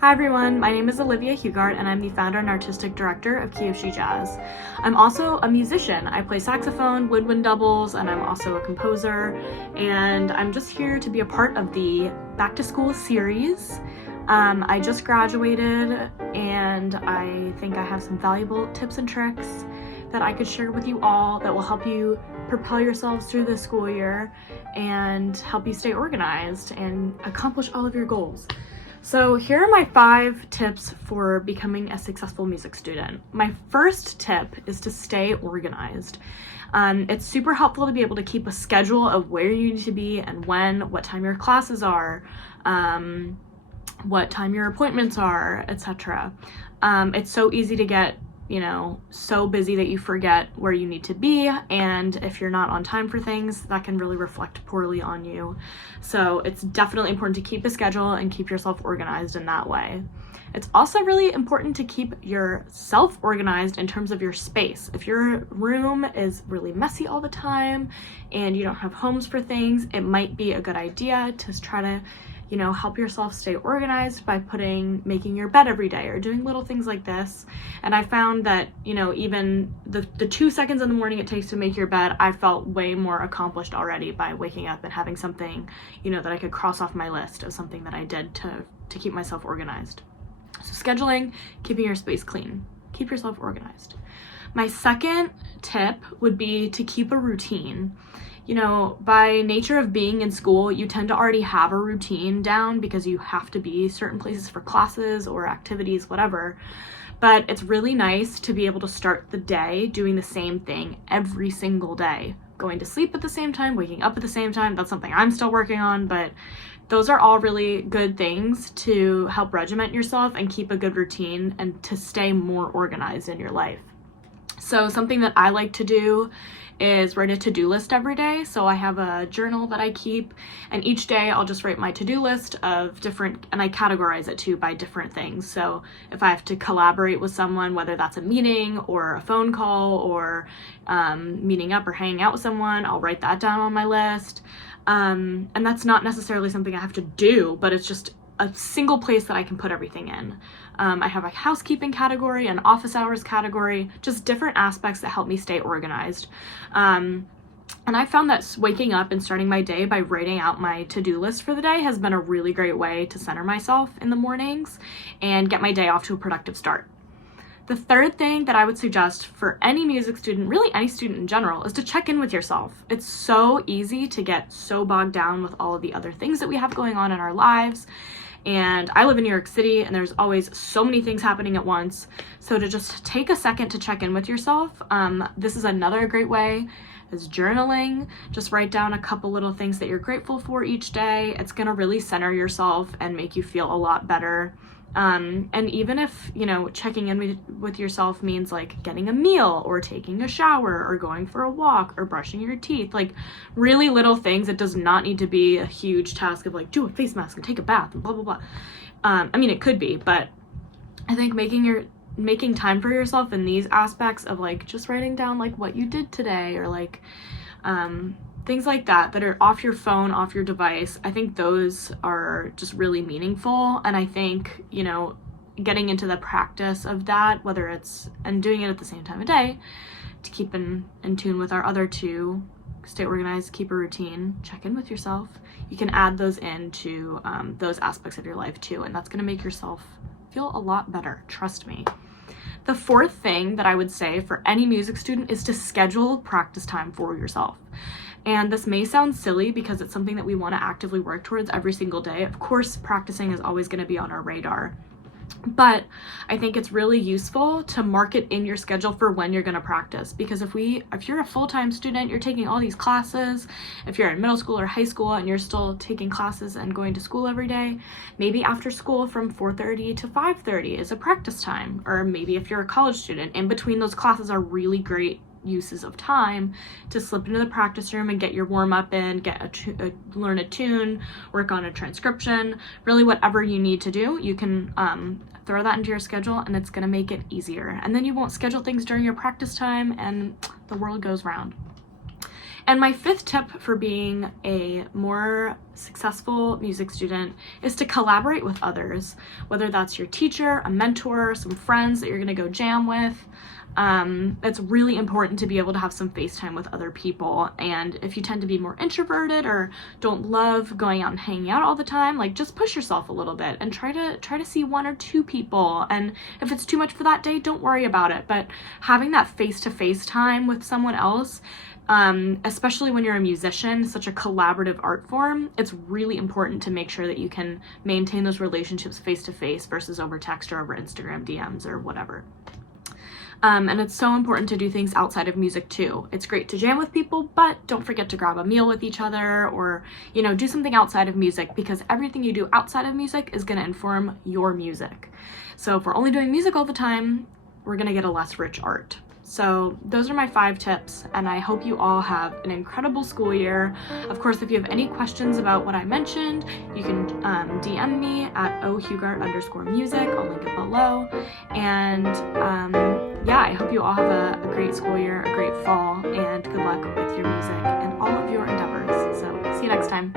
Hi everyone, my name is Olivia Hughart and I'm the founder and artistic director of KOS Jazz. I'm also a musician. I play saxophone, woodwind doubles, and I'm also a composer. And I'm just here to be a part of the Back to School series. I just graduated and I think I have some valuable tips and tricks that I could share with you all that will help you propel yourselves through this school year and help you stay organized and accomplish all of your goals. So here are my 5 tips for becoming a successful music student. My first tip is to stay organized. It's super helpful to be able to keep a schedule of where you need to be and when, what time your classes are, what time your appointments are, etc. It's so easy to get so busy that you forget where you need to be, and if you're not on time for things, that can really reflect poorly on you. So it's definitely important to keep a schedule and keep yourself organized in that way. It's also really important to keep yourself organized in terms of your space. If your room is really messy all the time and you don't have homes for things, it might be a good idea to try to help yourself stay organized by making your bed every day or doing little things like this. And I found that, even the 2 seconds in the morning it takes to make your bed, I felt way more accomplished already by waking up and having something, that I could cross off my list of something that I did to keep myself organized. So scheduling, keeping your space clean, keep yourself organized. My second tip would be to keep a routine. By nature of being in school, you tend to already have a routine down because you have to be certain places for classes or activities, whatever. But it's really nice to be able to start the day doing the same thing every single day. Going to sleep at the same time, waking up at the same time. That's something I'm still working on, but those are all really good things to help regiment yourself and keep a good routine and to stay more organized in your life. So something that I like to do is write a to-do list every day. So I have a journal that I keep, and each day I'll just write my to-do list of different, and I categorize it too by different things. So if I have to collaborate with someone, whether that's a meeting or a phone call or meeting up or hanging out with someone, I'll write that down on my list. And that's not necessarily something I have to do, but it's just a single place that I can put everything in. I have a housekeeping category, an office hours category, just different aspects that help me stay organized. And I found that waking up and starting my day by writing out my to-do list for the day has been a really great way to center myself in the mornings and get my day off to a productive start. The third thing that I would suggest for any music student, really any student in general, is to check in with yourself. It's so easy to get so bogged down with all of the other things that we have going on in our lives. And I live in New York City and there's always so many things happening at once. So to just take a second to check in with yourself, this is another great way is journaling. Just write down a couple little things that you're grateful for each day. It's gonna really center yourself and make you feel a lot better. And even if, checking in with yourself means like getting a meal or taking a shower or going for a walk or brushing your teeth, like really little things. It does not need to be a huge task of like do a face mask and take a bath and blah, blah, blah. It could be, but I think making time for yourself in these aspects of like just writing down like what you did today or like, things like that are off your phone, off your device. I think those are just really meaningful. And I think, getting into the practice of that, whether it's, and doing it at the same time of day to keep in tune with our other two, stay organized, keep a routine, check in with yourself. You can add those into those aspects of your life too. And that's going to make yourself feel a lot better. Trust me. The fourth thing that I would say for any music student is to schedule practice time for yourself. And this may sound silly because it's something that we want to actively work towards every single day. Of course, practicing is always going to be on our radar. But I think it's really useful to mark it in your schedule for when you're going to practice. Because if you're a full-time student, you're taking all these classes, if you're in middle school or high school and you're still taking classes and going to school every day, maybe after school from 4:30 to 5:30 is a practice time. Or maybe if you're a college student, in between those classes are really great uses of time to slip into the practice room and get your warm-up in, learn a tune, work on a transcription, really whatever you need to do. You can throw that into your schedule and it's going to make it easier. And then you won't schedule things during your practice time and the world goes round. And my fifth tip for being a more successful music student is to collaborate with others, whether that's your teacher, a mentor, some friends that you're gonna go jam with. It's really important to be able to have some FaceTime with other people. And if you tend to be more introverted or don't love going out and hanging out all the time, like just push yourself a little bit and try to see 1 or 2 people. And if it's too much for that day, don't worry about it. But having that face-to-face time with someone else, especially when you're a musician, such a collaborative art form, it's really important to make sure that you can maintain those relationships face-to-face versus over text or over Instagram DMs or whatever. And it's so important to do things outside of music too. It's great to jam with people, but don't forget to grab a meal with each other or, you know, do something outside of music, because everything you do outside of music is going to inform your music. So if we're only doing music all the time, we're going to get a less rich art. So those are my 5 tips, and I hope you all have an incredible school year. Of course, if you have any questions about what I mentioned, you can DM me at ohughart_music. I'll link it below. And yeah, I hope you all have a great school year, a great fall, and good luck with your music and all of your endeavors. So see you next time.